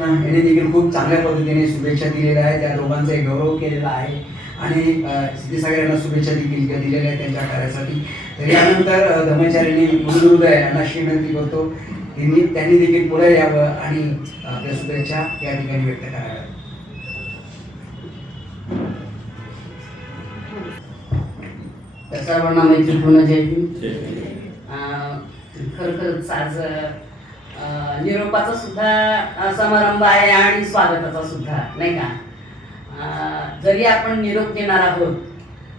रत्न यांनी देखील खूप चांगल्या पद्धतीने शुभेच्छा दिलेल्या आहेत, त्या दोघांचाही गौरव केलेला आहे आणि सिद्धीसागर यांना शुभेच्छा देखील दिलेल्या आहेत त्यांच्या कार्यासाठी. तर यानंतर धर्मचार्यांनी मृदुहृदय यांना विनंती करतो त्यांनी देखील पुढे यावं आणि आपल्या शुभेच्छा या ठिकाणी व्यक्त कराव्यात. सर्वांना मैत्रीपूर्ण जय भीम. खरंच आज निरोपाचा सुद्धा समारंभ आहे आणि स्वागताचा सुद्धा, नाही का. जरी आपण निरोप देणार आहोत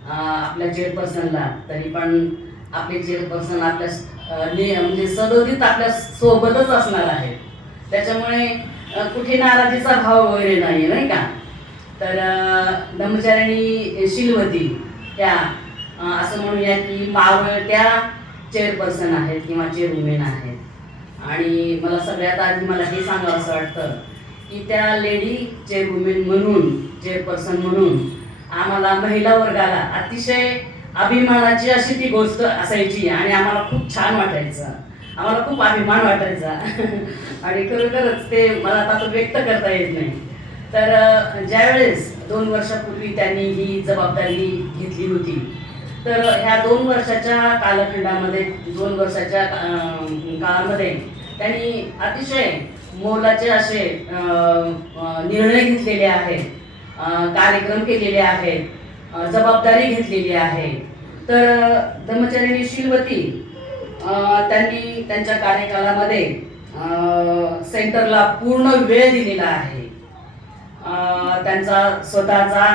आपल्या चेअरपर्सनला, तरी पण आपले चेअरपर्सन आपल्या म्हणजे सदोदित आपल्या सोबतच असणार आहे. त्याच्यामुळे कुठे नाराजीचा भाव वगैरे नाही का. तर धर्मचारिणी शीलवती त्या असं म्हणूया की मावळत्या चेअरपर्सन आहेत किंवा चेअरवुमेन आहेत. आणि मला सगळ्यात आधी मला हे सांगावं असं वाटतं की त्या लेडी चेअरवुमेन म्हणून, चेअरपर्सन म्हणून आम्हाला महिला वर्गाला अतिशय अभिमानाची अशी ती गोष्ट असायची आणि आम्हाला खूप छान वाटायचं, आम्हाला खूप अभिमान वाटायचा आणि खरोखरच ते मला आता व्यक्त करता येत नाही. तर ज्यावेळेस 2 वर्षापूर्वी त्यांनी ही जबाबदारी घेतली होती, तर ह्या 2 वर्षाच्या कालखंडामध्ये, 2 वर्षाच्या काळामध्ये त्यांनी अतिशय मोलाचे असे निर्णय घेतलेले आहेत, कार्यक्रम केलेले आहेत, जबाबदारी घेतलेली आहे. तर धर्मचारिणी शीलवती त्यांनी त्यांच्या कार्यकालामध्ये सेंटरला पूर्ण वेळ दिलेला आहे, त्यांचा स्वतःचा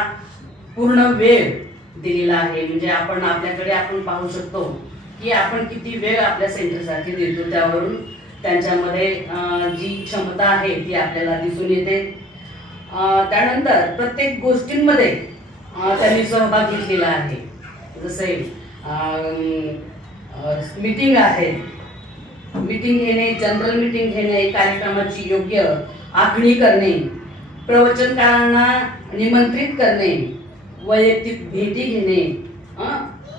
पूर्ण वेळ दिलेला आहे. म्हणजे आपण आपल्याकडे आपण पाहू शकतो की आपण किती वेळ आपल्या सेंटरसाठी देतो, त्यावरून त्यांच्यामध्ये जी क्षमता आहे ती आपल्याला दिसून येते. त्यानंतर प्रत्येक गोष्टींमध्ये त्यांनी सहभाग घेतलेला आहे. जसे मीटिंग आहे, मीटिंग घेणे, जनरल मीटिंग घेणे, कार्यक्रमाची योग्य आखणी करणे, प्रवचनकारांना निमंत्रित करणे, वैयक्तिक भेटी घेणे,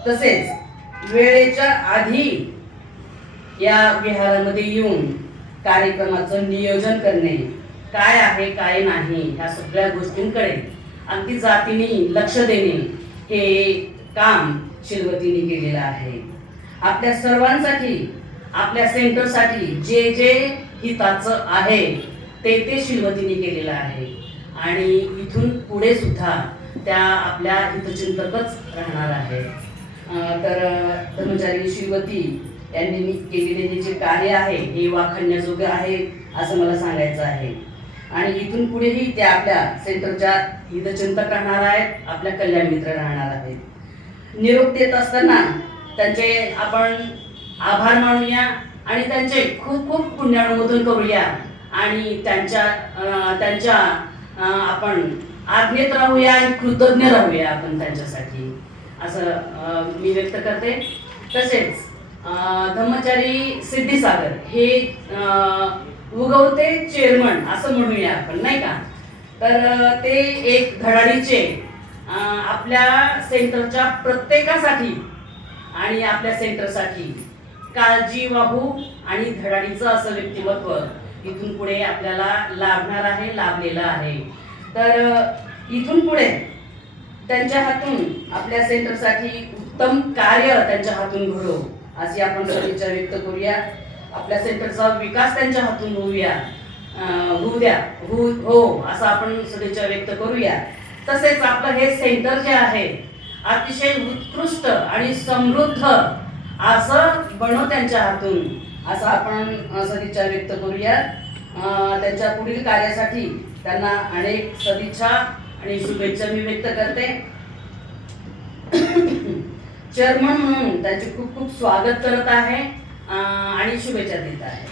तसेच वेळेच्या आधी या विहारामध्ये येऊन कार्यक्रमाचं नियोजन करणे, काय आहे काय नाही ह्या सगळ्या गोष्टींकडे अगदी जातीने लक्ष देणे, हे काम शीलवतीने केलेलं आहे. आपल्या सर्वांसाठी, आपल्या सेंटरसाठी जे जे हिताचं आहे ते शीलवतीने केलेलं आहे आणि इथून पुढे सुद्धा त्या आपल्या हितचिंतकच राहणार आहे. तर धर्मचारिणी शीलवती यांनी केलेले जे कार्य आहे हे वाखाणण्याजोगं आहे असं मला सांगायचं आहे. आणि इथून पुढेही त्या आपल्या सेंटरच्या हितचिंतक राहणार आहेत, आपल्या कल्याण मित्र राहणार आहेत. निरोप देत असताना त्यांचे आपण आभार मानूया आणि त्यांचे खूप खूप पुण्यानुमोदन करूया आणि त्यांच्या आपण आज्ञेत राहूया आणि कृतज्ञ राहूया आपण त्यांच्यासाठी, असं मी व्यक्त करते. तसेच धर्मचारी सिद्धीसागर हे उगवते चेअरमन असं म्हणूया आपण, नाही का. तर ते एक धडाडीचे आपल्या सेंटरच्या प्रत्येकासाठी आणि आपल्या सेंटरसाठी काळजीवाहू आणि धडाडीचं असं व्यक्तिमत्व इथून पुढे आपल्याला लाभणार आहे, लाभलेलं आहे. तर इथून पुढे त्यांच्या हातून आपल्या सेंटरसाठी उत्तम कार्य त्यांच्या हातून घडो अशी आपण सदिच्छा व्यक्त करूया. आपल्या सेंटरचा विकास त्यांच्या हातून हो असं आपण सदिच्छा व्यक्त करूया. तसेच आपलं हे सेंटर जे आहे अतिशय उत्कृष्ट आणि समृद्ध असं बनो त्यांच्या हातून, असं आपण सदिच्छा व्यक्त करूया. त्यांच्या पुढील कार्यासाठी त्यांना अनेक सदिच्छा आणि शुभेच्छा मी व्यक्त करते. चेअरमन म्हणून त्यांचे खूप खूप स्वागत करत आहे आणि शुभेच्छा देत आहे.